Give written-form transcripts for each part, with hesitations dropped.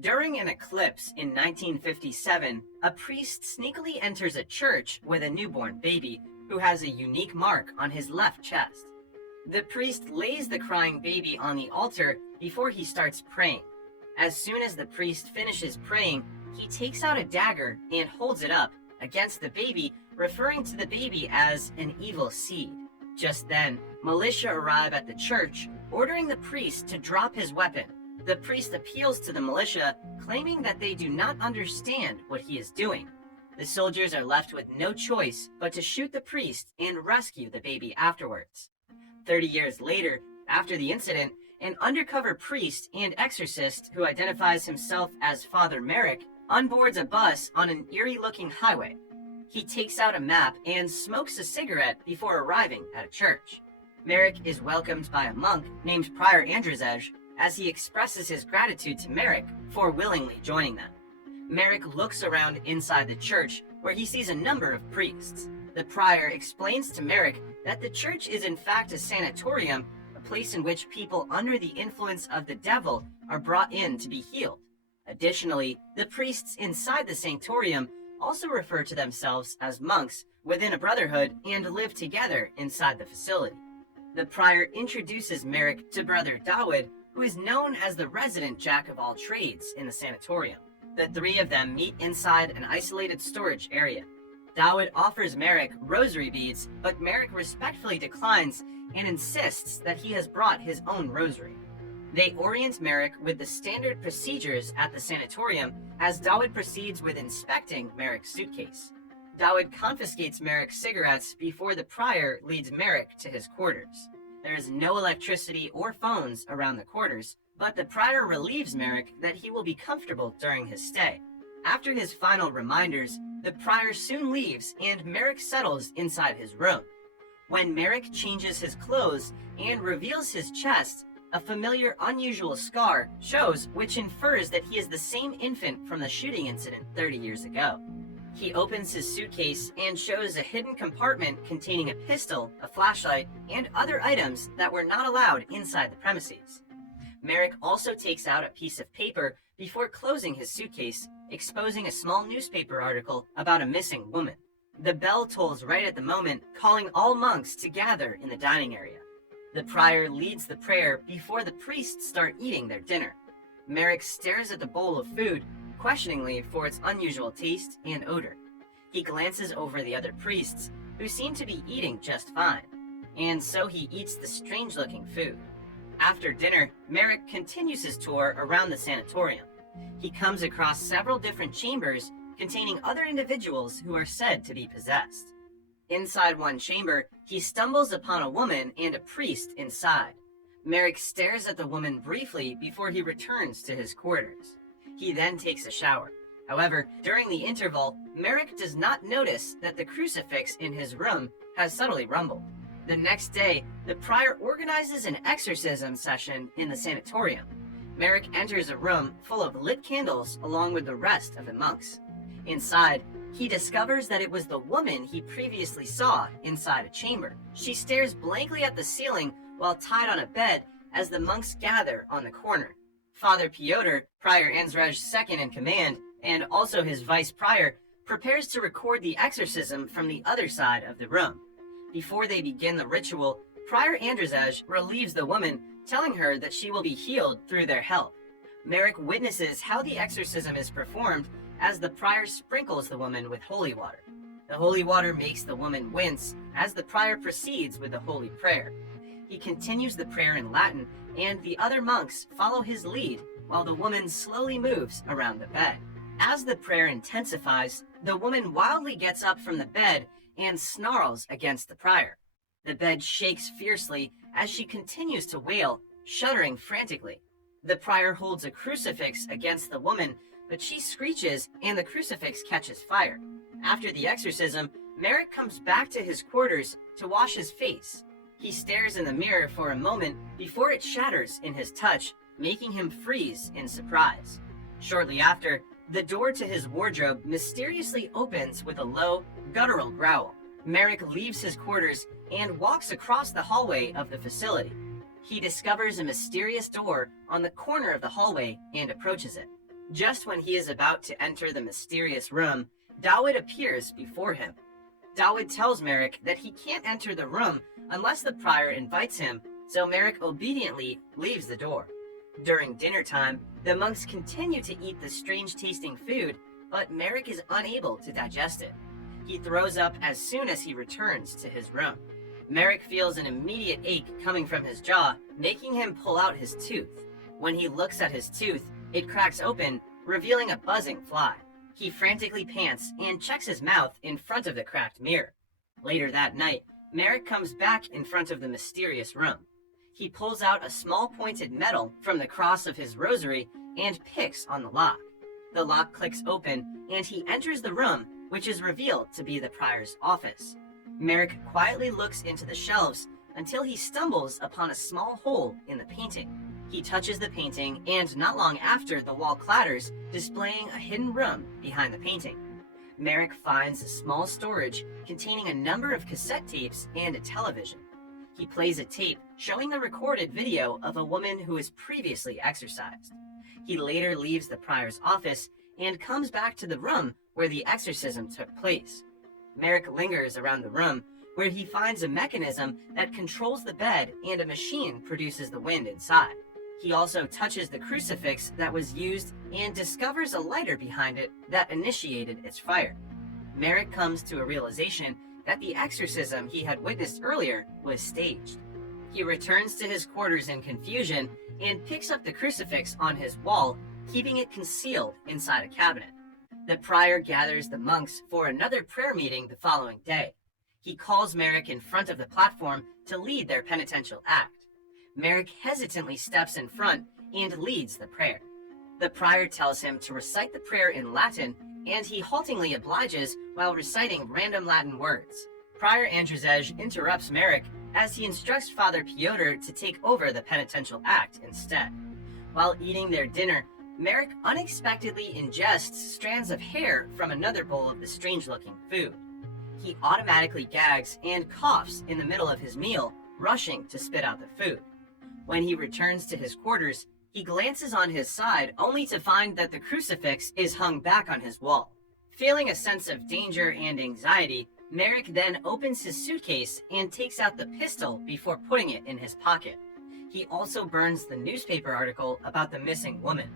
During an eclipse in 1957, a priest sneakily enters a church with a newborn baby who has a unique mark on his left chest. The priest lays the crying baby on the altar before he starts praying. As soon as the priest finishes praying, he takes out a dagger and holds it up against the baby, referring to the baby as an evil seed. Just then, militia arrive at the church, ordering the priest to drop his weapon. The priest appeals to the militia, claiming that they do not understand what he is doing. The soldiers are left with no choice but to shoot the priest and rescue the baby afterwards. 30 years later, after the incident, an undercover priest and exorcist who identifies himself as Father Merrick onboards a bus on an eerie-looking highway. He takes out a map and smokes a cigarette before arriving at a church. Merrick is welcomed by a monk named Prior Andrzej as he expresses his gratitude to Merrick for willingly joining them. Merrick looks around inside the church where he sees a number of priests. The prior explains to Merrick that the church is in fact a sanatorium, a place in which people under the influence of the devil are brought in to be healed. Additionally, the priests inside the sanctorium also refer to themselves as monks within a brotherhood and live together inside the facility. The prior introduces Merrick to Brother Dawood, who is known as the resident jack of all trades in the sanatorium. The three of them meet inside an isolated storage area. Dawood offers Merrick rosary beads, but Merrick respectfully declines and insists that he has brought his own rosary. They orient Merrick with the standard procedures at the sanatorium as Dawood proceeds with inspecting Merrick's suitcase. Dawood confiscates Merrick's cigarettes before the prior leads Merrick to his quarters. There is no electricity or phones around the quarters, but the prior relieves Merrick that he will be comfortable during his stay. After his final reminders, the prior soon leaves and Merrick settles inside his room. When Merrick changes his clothes and reveals his chest, a familiar, unusual scar shows, which infers that he is the same infant from the shooting incident 30 years ago. He opens his suitcase and shows a hidden compartment containing a pistol, a flashlight, and other items that were not allowed inside the premises. Merrick also takes out a piece of paper before closing his suitcase, exposing a small newspaper article about a missing woman. The bell tolls right at the moment, calling all monks to gather in the dining area. The prior leads the prayer before the priests start eating their dinner. Merrick stares at the bowl of food, questioningly for its unusual taste and odor. He glances over the other priests, who seem to be eating just fine, and so he eats the strange-looking food. After dinner, Merrick continues his tour around the sanatorium. He comes across several different chambers containing other individuals who are said to be possessed. Inside one chamber, he stumbles upon a woman and a priest inside. Merrick stares at the woman briefly before he returns to his quarters. He then takes a shower. However, during the interval, Merrick does not notice that the crucifix in his room has subtly rumbled. The next day, the prior organizes an exorcism session in the sanatorium. Merrick enters a room full of lit candles along with the rest of the monks. Inside, he discovers that it was the woman he previously saw inside a chamber. She stares blankly at the ceiling while tied on a bed as the monks gather on the corner. Father Piotr, Prior Andrzej's second in command, and also his vice prior, prepares to record the exorcism from the other side of the room. Before they begin the ritual, Prior Andrzej relieves the woman, telling her that she will be healed through their help. Merrick witnesses how the exorcism is performed as the prior sprinkles the woman with holy water. The holy water makes the woman wince as the prior proceeds with the holy prayer. He continues the prayer in Latin, and the other monks follow his lead while the woman slowly moves around the bed. As the prayer intensifies, the woman wildly gets up from the bed and snarls against the prior. The bed shakes fiercely as she continues to wail, shuddering frantically. The prior holds a crucifix against the woman, but she screeches and the crucifix catches fire. After the exorcism, Merrick comes back to his quarters to wash his face. He stares in the mirror for a moment before it shatters in his touch, making him freeze in surprise. Shortly after, the door to his wardrobe mysteriously opens with a low, guttural growl. Merrick leaves his quarters and walks across the hallway of the facility. He discovers a mysterious door on the corner of the hallway and approaches it. Just when he is about to enter the mysterious room, Dawood appears before him. Dawood tells Merrick that he can't enter the room unless the prior invites him, so Merrick obediently leaves the door. During dinner time, the monks continue to eat the strange-tasting food, but Merrick is unable to digest it. He throws up as soon as he returns to his room. Merrick feels an immediate ache coming from his jaw, making him pull out his tooth. When he looks at his tooth, it cracks open, revealing a buzzing fly. He frantically pants and checks his mouth in front of the cracked mirror. Later that night, Merrick comes back in front of the mysterious room. He pulls out a small pointed metal from the cross of his rosary and picks on the lock. The lock clicks open and he enters the room, which is revealed to be the prior's office. Merrick quietly looks into the shelves until he stumbles upon a small hole in the painting. He touches the painting, and not long after, the wall clatters, displaying a hidden room behind the painting. Merrick finds a small storage containing a number of cassette tapes and a television. He plays a tape showing the recorded video of a woman who was previously exorcised. He later leaves the prior's office and comes back to the room where the exorcism took place. Merrick lingers around the room, where he finds a mechanism that controls the bed and a machine produces the wind inside. He also touches the crucifix that was used and discovers a lighter behind it that initiated its fire. Merrick comes to a realization that the exorcism he had witnessed earlier was staged. He returns to his quarters in confusion and picks up the crucifix on his wall, keeping it concealed inside a cabinet. The prior gathers the monks for another prayer meeting the following day. He calls Merrick in front of the platform to lead their penitential act. Merrick hesitantly steps in front and leads the prayer. The prior tells him to recite the prayer in Latin, and he haltingly obliges while reciting random Latin words. Prior Andrzej interrupts Merrick as he instructs Father Piotr to take over the penitential act instead. While eating their dinner, Merrick unexpectedly ingests strands of hair from another bowl of the strange-looking food. He automatically gags and coughs in the middle of his meal, rushing to spit out the food. When he returns to his quarters, he glances on his side only to find that the crucifix is hung back on his wall. Feeling a sense of danger and anxiety, Merrick then opens his suitcase and takes out the pistol before putting it in his pocket. He also burns the newspaper article about the missing woman.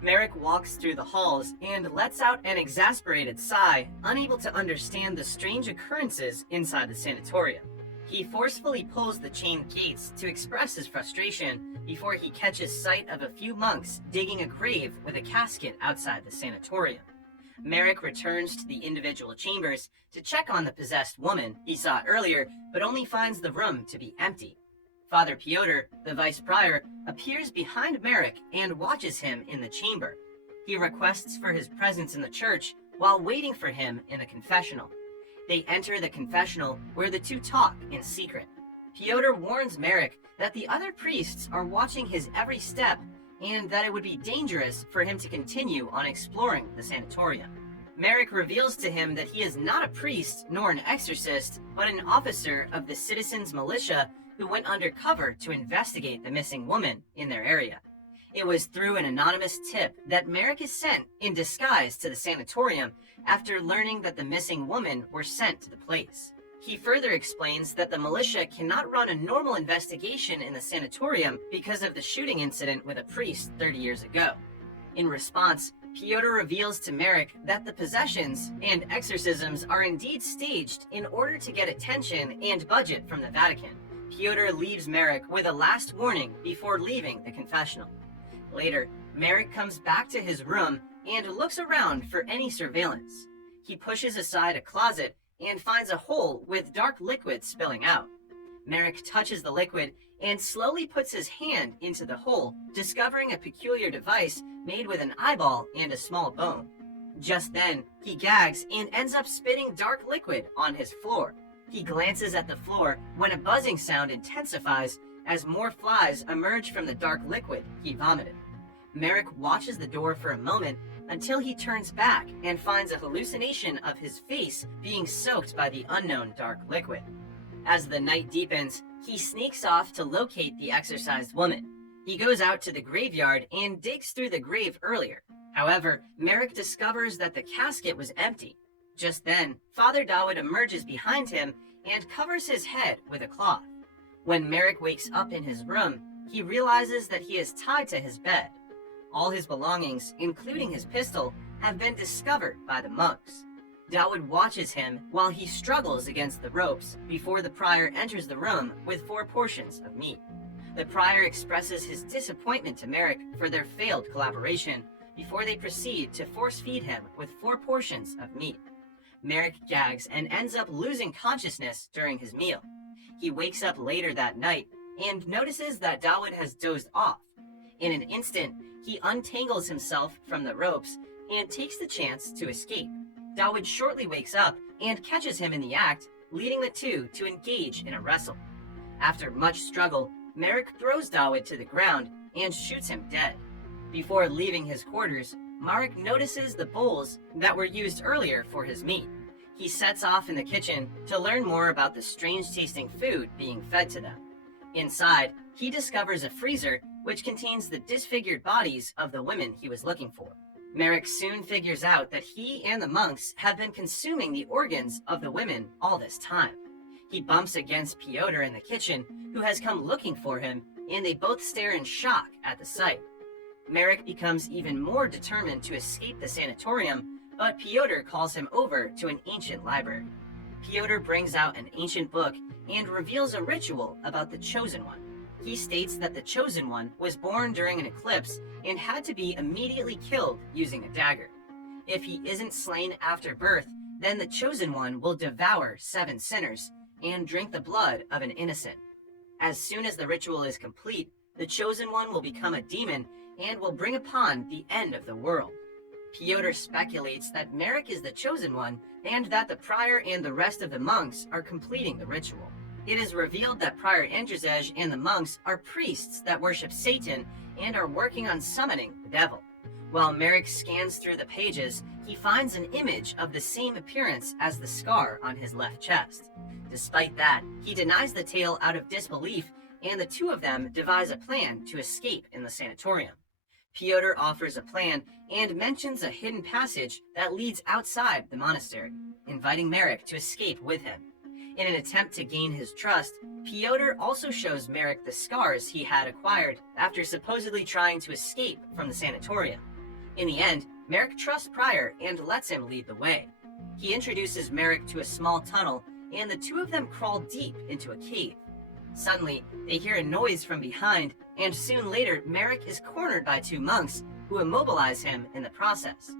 Merrick walks through the halls and lets out an exasperated sigh, unable to understand the strange occurrences inside the sanatorium. He forcefully pulls the chain gates to express his frustration before he catches sight of a few monks digging a grave with a casket outside the sanatorium. Merrick returns to the individual chambers to check on the possessed woman he saw earlier, but only finds the room to be empty. Father Piotr, the vice prior, appears behind Merrick and watches him in the chamber. He requests for his presence in the church while waiting for him in a confessional. They enter the confessional where the two talk in secret. Piotr warns Merrick that the other priests are watching his every step and that it would be dangerous for him to continue on exploring the sanatorium. Merrick reveals to him that he is not a priest nor an exorcist, but an officer of the citizens' militia who went undercover to investigate the missing woman in their area. It was through an anonymous tip that Merrick is sent in disguise to the sanatorium after learning that the missing woman were sent to the place. He further explains that the militia cannot run a normal investigation in the sanatorium because of the shooting incident with a priest 30 years ago. In response, Piotr reveals to Merrick that the possessions and exorcisms are indeed staged in order to get attention and budget from the Vatican. Piotr leaves Merrick with a last warning before leaving the confessional. Later, Merrick comes back to his room and looks around for any surveillance. He pushes aside a closet and finds a hole with dark liquid spilling out. Merrick touches the liquid and slowly puts his hand into the hole, discovering a peculiar device made with an eyeball and a small bone. Just then, he gags and ends up spitting dark liquid on his floor. He glances at the floor when a buzzing sound intensifies as more flies emerge from the dark liquid he vomited. Merrick watches the door for a moment until he turns back and finds a hallucination of his face being soaked by the unknown dark liquid. As the night deepens, he sneaks off to locate the exorcised woman. He goes out to the graveyard and digs through the grave earlier. However, Merrick discovers that the casket was empty. Just then, Father Dawood emerges behind him and covers his head with a cloth. When Merrick wakes up in his room, he realizes that he is tied to his bed. All his belongings, including his pistol, have been discovered by the monks. Dawood watches him while he struggles against the ropes before the prior enters the room with 4 portions of meat. The prior expresses his disappointment to Merrick for their failed collaboration before they proceed to force feed him with 4 portions of meat. Merrick gags and ends up losing consciousness during his meal. He wakes up later that night and notices that Dawood has dozed off. In an instant, he untangles himself from the ropes and takes the chance to escape. Dawood shortly wakes up and catches him in the act, leading the two to engage in a wrestle. After much struggle, Merrick throws Dawood to the ground and shoots him dead. Before leaving his quarters, Marek notices the bowls that were used earlier for his meat. He sets off in the kitchen to learn more about the strange-tasting food being fed to them. Inside, he discovers a freezer which contains the disfigured bodies of the women he was looking for. Merrick soon figures out that he and the monks have been consuming the organs of the women all this time. He bumps against Pyotr in the kitchen, who has come looking for him, and they both stare in shock at the sight. Merrick becomes even more determined to escape the sanatorium, but Pyotr calls him over to an ancient library. Pyotr brings out an ancient book and reveals a ritual about the Chosen One. He states that the Chosen One was born during an eclipse and had to be immediately killed using a dagger. If he isn't slain after birth, then the Chosen One will devour 7 sinners and drink the blood of an innocent. As soon as the ritual is complete, the Chosen One will become a demon and will bring upon the end of the world. Pyotr speculates that Merrick is the Chosen One and that the prior and the rest of the monks are completing the ritual. It is revealed that Prior Andrzej and the monks are priests that worship Satan and are working on summoning the devil. While Merrick scans through the pages, he finds an image of the same appearance as the scar on his left chest. Despite that, he denies the tale out of disbelief, and the two of them devise a plan to escape in the sanatorium. Pyotr offers a plan and mentions a hidden passage that leads outside the monastery, inviting Merrick to escape with him. In an attempt to gain his trust, Pyotr also shows Merrick the scars he had acquired after supposedly trying to escape from the sanatorium. In the end, Merrick trusts Prior and lets him lead the way. He introduces Merrick to a small tunnel, and the two of them crawl deep into a cave. Suddenly, they hear a noise from behind, and soon later, Merrick is cornered by 2 monks, who immobilize him in the process.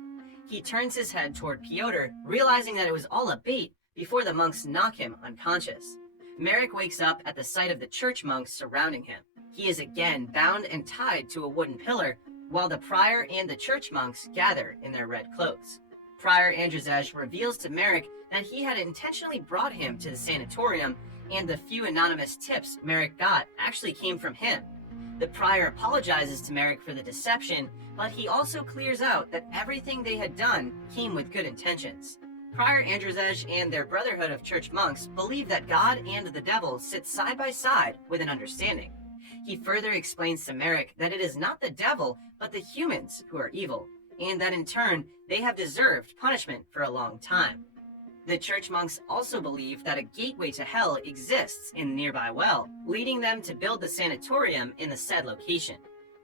He turns his head toward Pyotr, realizing that it was all a bait, before the monks knock him unconscious. Merrick wakes up at the sight of the church monks surrounding him. He is again bound and tied to a wooden pillar, while the prior and the church monks gather in their red cloaks. Prior Andrzej reveals to Merrick that he had intentionally brought him to the sanatorium, and the few anonymous tips Merrick got actually came from him. The prior apologizes to Merrick for the deception, but he also clears out that everything they had done came with good intentions. Prior Andrzej and their brotherhood of church monks believe that God and the devil sit side by side with an understanding. He further explains to Merrick that it is not the devil, but the humans who are evil, and that in turn, they have deserved punishment for a long time. The church monks also believe that a gateway to hell exists in the nearby well, leading them to build the sanatorium in the said location.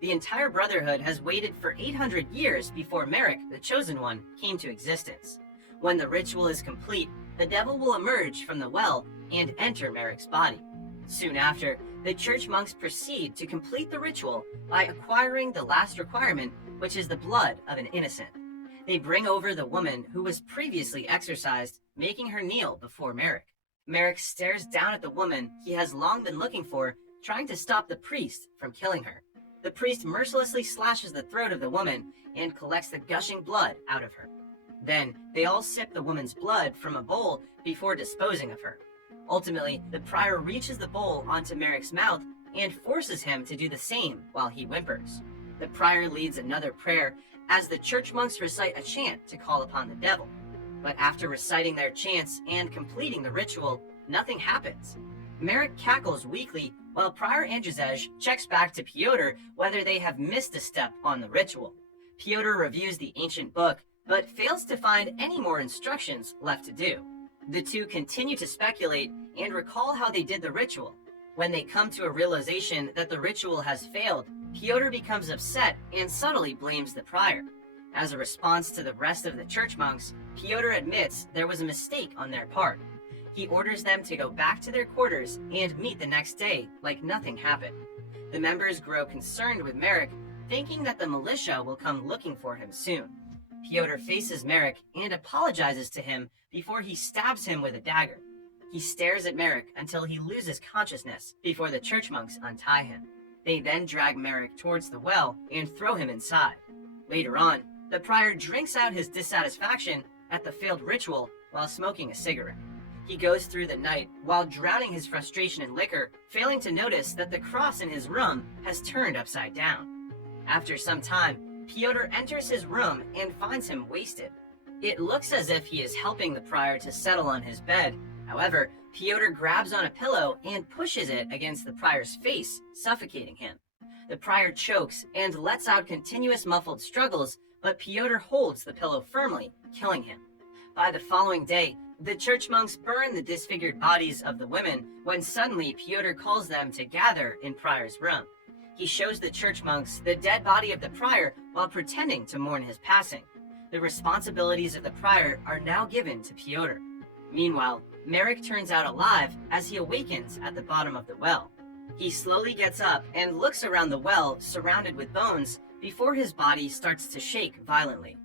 The entire brotherhood has waited for 800 years before Merrick, the Chosen One, came to existence. When the ritual is complete, the devil will emerge from the well and enter Merrick's body. Soon after, the church monks proceed to complete the ritual by acquiring the last requirement, which is the blood of an innocent. They bring over the woman who was previously exorcised, making her kneel before Merrick. Merrick stares down at the woman he has long been looking for, trying to stop the priest from killing her. The priest mercilessly slashes the throat of the woman and collects the gushing blood out of her. Then, they all sip the woman's blood from a bowl before disposing of her. Ultimately, the prior reaches the bowl onto Merrick's mouth and forces him to do the same while he whimpers. The prior leads another prayer as the church monks recite a chant to call upon the devil. But after reciting their chants and completing the ritual, nothing happens. Merrick cackles weakly while Prior Andrzej checks back to Pyotr whether they have missed a step on the ritual. Pyotr reviews the ancient book, but fails to find any more instructions left to do. The two continue to speculate and recall how they did the ritual. When they come to a realization that the ritual has failed, Pyotr becomes upset and subtly blames the prior. As a response to the rest of the church monks, Pyotr admits there was a mistake on their part. He orders them to go back to their quarters and meet the next day like nothing happened. The members grow concerned with Marek, thinking that the militia will come looking for him soon. Pyotr faces Marek and apologizes to him before he stabs him with a dagger. He stares at Marek until he loses consciousness before the church monks untie him. They then drag Marek towards the well and throw him inside. Later on, the prior drinks out his dissatisfaction at the failed ritual while smoking a cigarette. He goes through the night while drowning his frustration in liquor, failing to notice that the cross in his room has turned upside down. After some time, Pyotr enters his room and finds him wasted. It looks as if he is helping the prior to settle on his bed. However, Pyotr grabs on a pillow and pushes it against the prior's face, suffocating him. The prior chokes and lets out continuous muffled struggles, but Pyotr holds the pillow firmly, killing him. By the following day, the church monks burn the disfigured bodies of the women when suddenly Pyotr calls them to gather in prior's room. He shows the church monks the dead body of the prior while pretending to mourn his passing. The responsibilities of the prior are now given to Pyotr. Meanwhile, Marek turns out alive as he awakens at the bottom of the well. He slowly gets up and looks around the well surrounded with bones before his body starts to shake violently.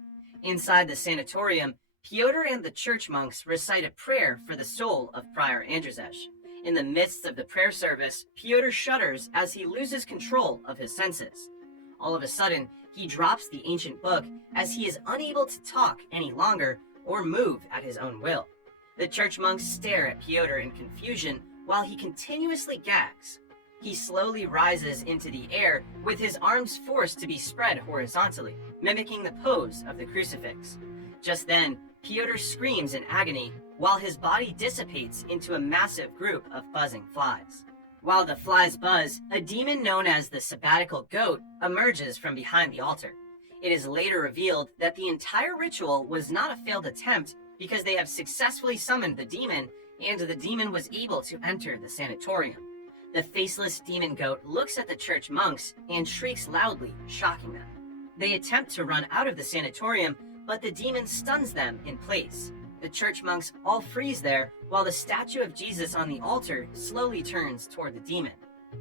Inside the sanatorium, Pyotr and the church monks recite a prayer for the soul of Prior Andrzej. In the midst of the prayer service, Pyotr shudders as he loses control of his senses. All of a sudden, he drops the ancient book as he is unable to talk any longer or move at his own will. The church monks stare at Pyotr in confusion while he continuously gags. He slowly rises into the air with his arms forced to be spread horizontally, mimicking the pose of the crucifix. Just then, Pyotr screams in agony while his body dissipates into a massive group of buzzing flies. While the flies buzz, a demon known as the sabbatical goat emerges from behind the altar. It is later revealed that the entire ritual was not a failed attempt because they have successfully summoned the demon, and the demon was able to enter the sanatorium. The faceless demon goat looks at the church monks and shrieks loudly, shocking them. They attempt to run out of the sanatorium, but the demon stuns them in place. The church monks all freeze there, while the statue of Jesus on the altar slowly turns toward the demon.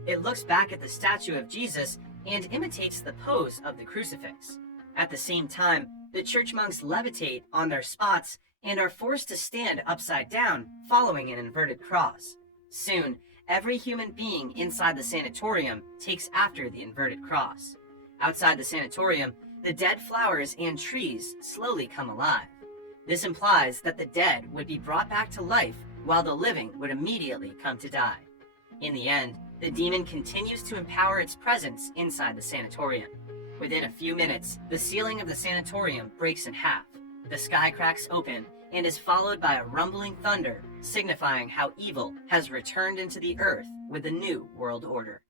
It looks back at the statue of Jesus and imitates the pose of the crucifix. At the same time, the church monks levitate on their spots and are forced to stand upside down, following an inverted cross. Soon, every human being inside the sanatorium takes after the inverted cross. Outside the sanatorium, the dead flowers and trees slowly come alive. This implies that the dead would be brought back to life while the living would immediately come to die. In the end, the demon continues to empower its presence inside the sanatorium. Within a few minutes, the ceiling of the sanatorium breaks in half. The sky cracks open and is followed by a rumbling thunder, signifying how evil has returned into the earth with a new world order.